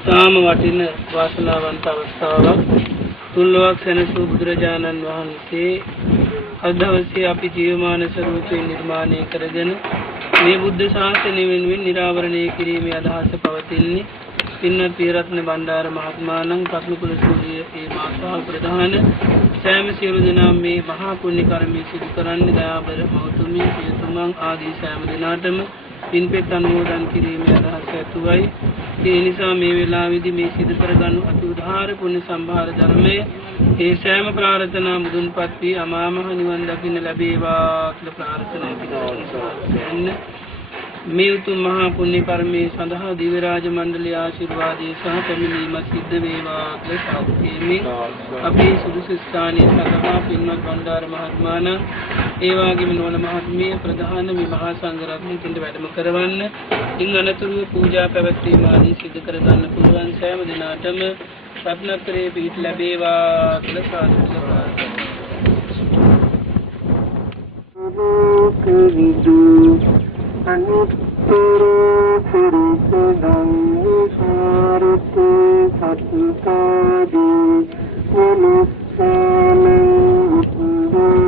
තාම වටින වාසනාවන්ත අවස්ථාවක් තුන්ලොවක් සැනසූ බුදුරජාණන් වහන්සේ අද දවසේ අපි ජීවමාන ස්වරූපයෙන් නිර්මාණය කරගෙන මේ බුද්ධ ශාසනය වෙනුවෙන් නිරාවරණය කිරීමේ අදහස පවතින්නේ පින්වත් පියරත්න බණ්ඩාර මහත්මයාණන් පත්මකුල සූරිය මේ මාසාව ප්‍රධාන සෑම සියලු දෙනා මේ මහා පුණ්‍ය කර්මයේ සිදු කරන්නේ දයාබර මහතුමිය පියතුමන් ආදී සෑම දෙනාටම පින්පෙත් අනුමෝදන් කිරීමේ අදහස ඇතුවයි. ඒ නිසා මේ වෙලාවේදී මේ සිදු කරගනු අති උදාාර පුණ්‍ය සම්භාර ධර්මයේ ඒ සෑම ප්‍රාර්ථනා මුදුන්පත් වී අමා මහ නිවන් දකින්න ලැබේවා කියලා ප්‍රාර්ථනා කරනවා. මේ උතුම් මහා පුණ්‍ය කර්මයේ සඳහා දිව්‍ය රාජ මණ්ඩලයේ ආශිර්වාදයේ සහ පැමිණීම සිද්ධ වේවා කියලා සාදුකීමේ අපේ සුදුසු ස්ථානයේ සඳහා පින්වත් බණ්ඩාර මහත්මයාණන් ඒ වගේම නොවන මහත්මිය ප්‍රධාන මේ මහා සංඝරත්නයට වැඩම කරවන්න ඉන් අනතුරුව පූජා පැවැත්වීම ආදී සිදු කර ගන්න පුළුවන් සෑම දිනාටම රත්නත්‍රයේ පිහිට ලැබේවා කියලා සාදුකීමේ අනුත්තර පුරුෂයන් විසරති සත්‍තාදී මොනසාන උද්දවගාති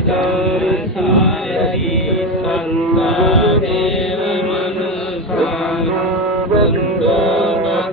Anuruddha